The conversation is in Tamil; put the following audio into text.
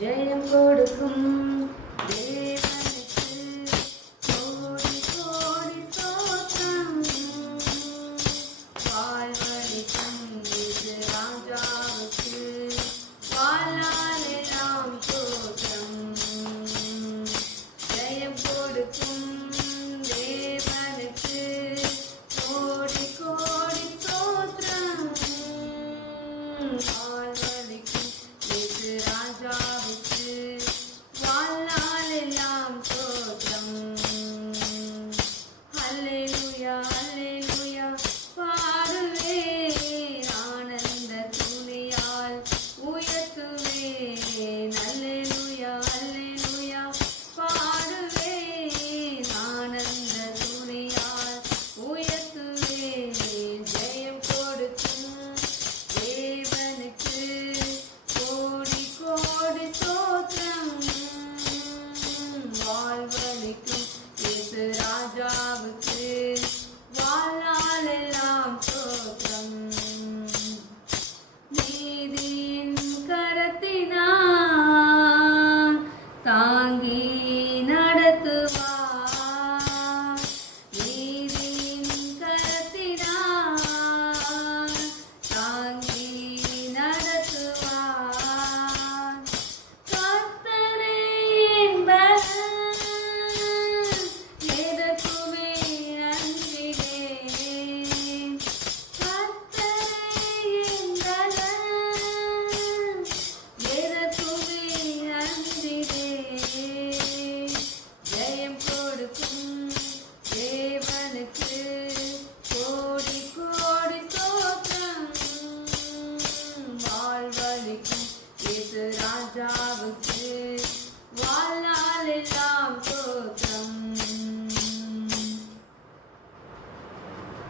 ஜெயம் கொடுக்கும் தேவனுக்கு கோடி கோடி ஸ்தோத்திரம். வாழ்வளிக்கும் இயேசு ராஜாவுக்கு வாழ்நாளெல்லாம் ஸ்தோத்திரம். ஜெயம் கொடுக்கும் தேவனுக்கு கோடி கோடி ஸ்தோத்திரம். வாழ்வளிக்கும் இயேசு ராஜாவுக்கு வாழ்நாளெல்லாம் ஸ்தோத்திரம். அல்லேலூயா அல்லேலூயா பாடுவேன், ஆனந்த துணியால் உயர்த்துவேன். அல்லேலூயா அல்லேலூயா பாடுவேன், ஆனந்த துணியால் உயர்த்துவேன். ஜெயம் கொடுக்கும் தேவனுக்கு கோடி கோடி ஸ்தோத்திரம். வாழ்வளிக்கும் இயேசு ராஜாவுக்கு வாழ்நாளெல்லாம் ஸ்தோத்திரம். நீதியின் கரத்தினால் தாங்கி நடத்துவார். நீதியின் கரத்தினால் தாங்கி நடத்துவார். கர்த்தரே என் பலன், எதற்குமே அஞ்சிடேன். கர்த்தரே என் பலன், எதற்குமே அஞ்சிடேன். ஜெயம் கொடுக்கும் தேவனுக்கு கோடி கோடி ஸ்தோத்திரம். வாழ்வளிக்கும் இயேசு ராஜாவுக்கு